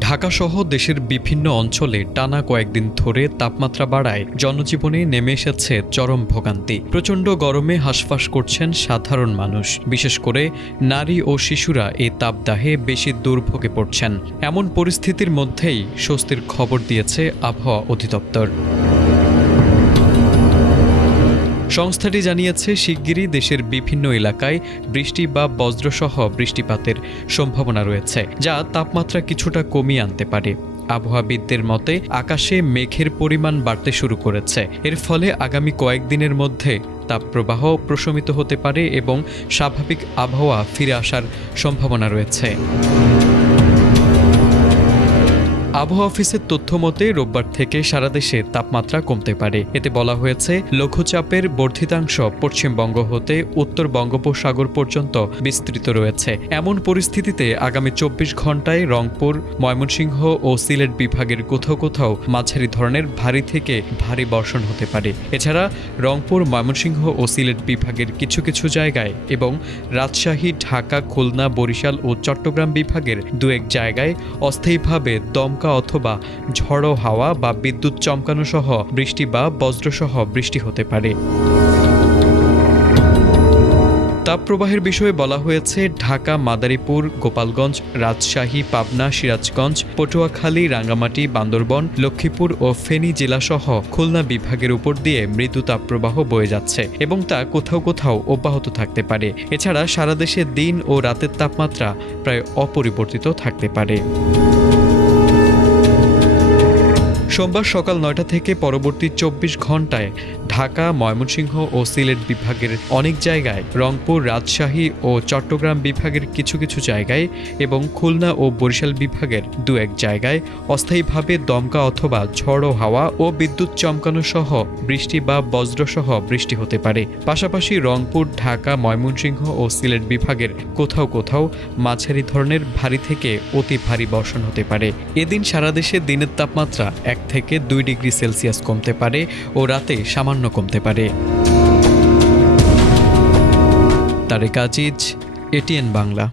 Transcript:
ঢাকাসহ দেশের বিভিন্ন অঞ্চলে টানা কয়েকদিন ধরে তাপমাত্রা বাড়ায় জনজীবনে নেমে এসেছে চরম ভোগান্তি। প্রচণ্ড গরমে হাঁসফাঁস করছেন সাধারণ মানুষ, বিশেষ করে নারী ও শিশুরা এই তাপদাহে বেশি দুর্ভোগে পড়ছেন। এমন পরিস্থিতির মধ্যেই স্বস্তির খবর দিয়েছে আবহাওয়া অধিদপ্তর। সংস্থাটি জানিয়েছে, শিগগিরই দেশের বিভিন্ন এলাকায় বৃষ্টি বা বজ্রসহ বৃষ্টিপাতের সম্ভাবনা রয়েছে, যা তাপমাত্রা কিছুটা কমিয়ে আনতে পারে। আবহাওয়াবিদদের মতে আকাশে মেঘের পরিমাণ বাড়তে শুরু করেছে। এর ফলে আগামী কয়েকদিনের মধ্যে তাপপ্রবাহ প্রশমিত হতে পারে এবং স্বাভাবিক আবহাওয়া ফিরে আসার সম্ভাবনা রয়েছে। আবহাওয়া অফিসের তথ্য মতে রোববার থেকে সারা দেশে তাপমাত্রা কমতে পারে। এতে বলা হয়েছে, লঘুচাপের বর্ধিতাংশ পশ্চিমবঙ্গ হতে উত্তর বঙ্গোপসাগর পর্যন্ত বিস্তৃত রয়েছে। এমন পরিস্থিতিতে আগামী ২৪ ঘণ্টায় রংপুর, ময়মনসিংহ ও সিলেট বিভাগের কোথাও কোথাও মাঝারি ধরনের ভারী থেকে ভারী বর্ষণ হতে পারে। এছাড়া রংপুর, ময়মনসিংহ ও সিলেট বিভাগের কিছু কিছু জায়গায় এবং রাজশাহী, ঢাকা, খুলনা, বরিশাল ও চট্টগ্রাম বিভাগের দু এক জায়গায় অস্থায়ীভাবে দমকা অথবা ঝড়ো হাওয়া বা বিদ্যুৎ চমকানো সহ বৃষ্টি বা বজ্রসহ বৃষ্টি হতে পারে। তাপপ্রবাহের বিষয়ে বলা হয়েছে, ঢাকা, মাদারীপুর, গোপালগঞ্জ, রাজশাহী, পাবনা, সিরাজগঞ্জ, পটুয়াখালী, রাঙ্গামাটি, বান্দরবন, লক্ষ্মীপুর ও ফেনী জেলাসহ খুলনা বিভাগের উপর দিয়ে মৃদু তাপপ্রবাহ বয়ে যাচ্ছে এবং তা কোথাও কোথাও অব্যাহত থাকতে পারে। এছাড়া সারা দেশে দিন ও রাতের তাপমাত্রা প্রায় অপরিবর্তিত থাকতে পারে। সোমবার সকাল ৯টা থেকে পরবর্তী ২৪ ঘণ্টায় ঢাকা, ময়মনসিংহ ও সিলেট বিভাগের অনেক জায়গায়, রংপুর, রাজশাহী ও চট্টগ্রাম বিভাগের কিছু কিছু জায়গায় এবং খুলনা ও বরিশাল বিভাগের দু এক জায়গায় অস্থায়ীভাবে দমকা অথবা ঝড়ো হাওয়া ও বিদ্যুৎ চমকানো সহ বৃষ্টি বা বজ্রসহ বৃষ্টি হতে পারে। পাশাপাশি রংপুর, ঢাকা, ময়মনসিংহ ও সিলেট বিভাগের কোথাও কোথাও মাঝারি ধরনের ভারী থেকে অতি ভারী বর্ষণ হতে পারে। এদিন সারা দেশে দিনের তাপমাত্রা ১ থেকে ২ ডিগ্রি সেলসিয়াস কমতে পারে ও রাতে সামান্য কমতে পারে। তারেক আজিজ, এটিএন বাংলা।